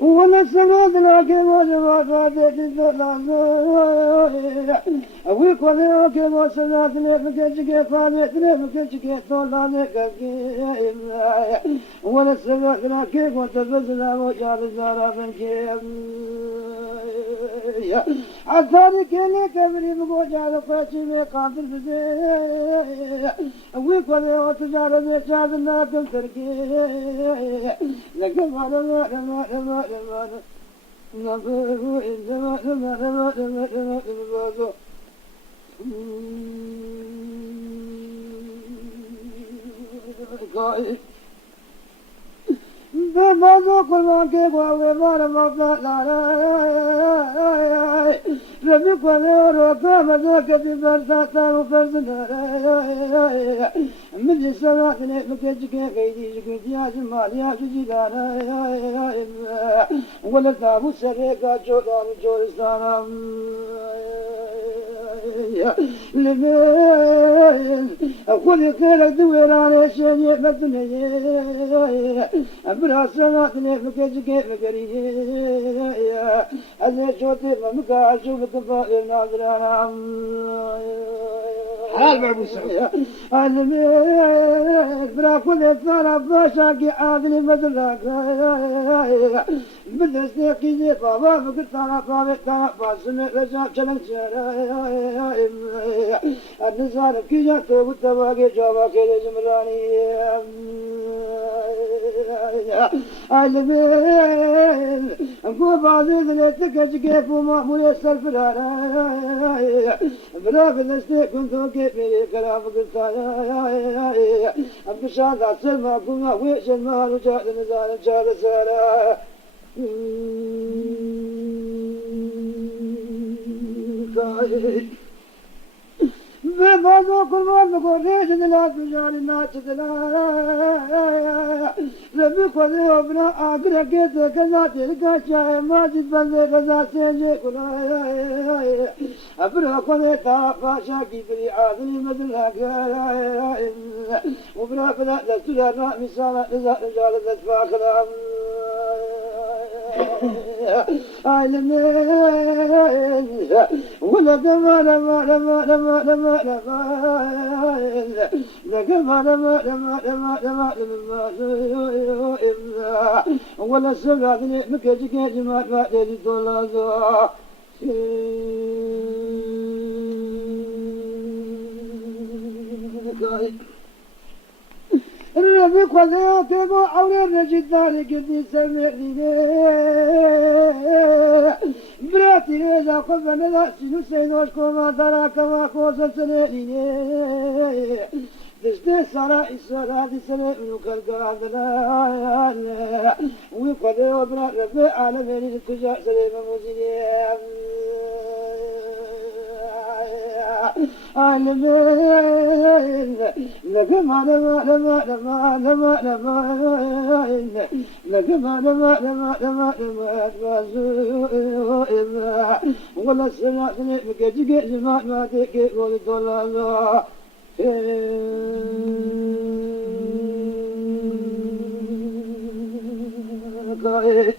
ولا السماء لكن ولا فاتت الظلام أويك ولا كم وسنا تلفك فانت تلفك طلعنا كيف ولا السماء لكن وتبذل وجعل زارا كيف عثاني كني كبري مجال فاشي قادر بزي أويك ولا وتجار بيشاد الناكم تركي لكن ما نظر بمازو كل كي قوي ما ربي قوي روكا مازو كذي برزاتا وفرزنا من السماء نفكج كي غيدي جكتيا جماليا جدارا ولا تابو سرقا جودان جورستانا لبين أقول كلا دويران شيء بدني براسنا نفكج كي غيري أنا جوتي مكا شوف تفاعل ناظرانا حلال بعبو السعود برا كل ثنا باشاكي عادل مدرك بدستيقي زي بابا فقلت أنا فاوت أنا فاسم رجع شلن شرا النزار كي جاتو بتواجه جوا كي جمراني علمين أقول بعض ذلك كيف وما ميسر فرارا برا بدستيق كنت كيف كلام قلت أبو شاد سلمى كنا ويش المال وجاد نزار شاد سارا بمازو كل ما بقول ليش لا تجار الناس لا ربي قدر ابنا اگر كيت كذا تلقى شاي ما جد بند كذا سيجي كلا ابنا قدر طافا شاكي بري عادل مدلك وبنا بنا تجار مثال نزار تدفع كلام عالمين ولا دما لما لما لما لما لما لما لما لما لما لما ولا سبعة مكجك جماعة ما تجد ولا الربي قدر كيف عورنا جداري قدي سمعني براتي إذا قبنا لا سنو سينوش كما تراك وقوز سنعني دشتي سرا إسرا دي سنة منو كالقادنا ويقدر وبنا ربي عالمين الكجاء سليم مزيني عالمين لقما لما لما لما لما لما لقما لما لما لما لما ولا السماء مكجك جماع ما تكي ولد الله قائد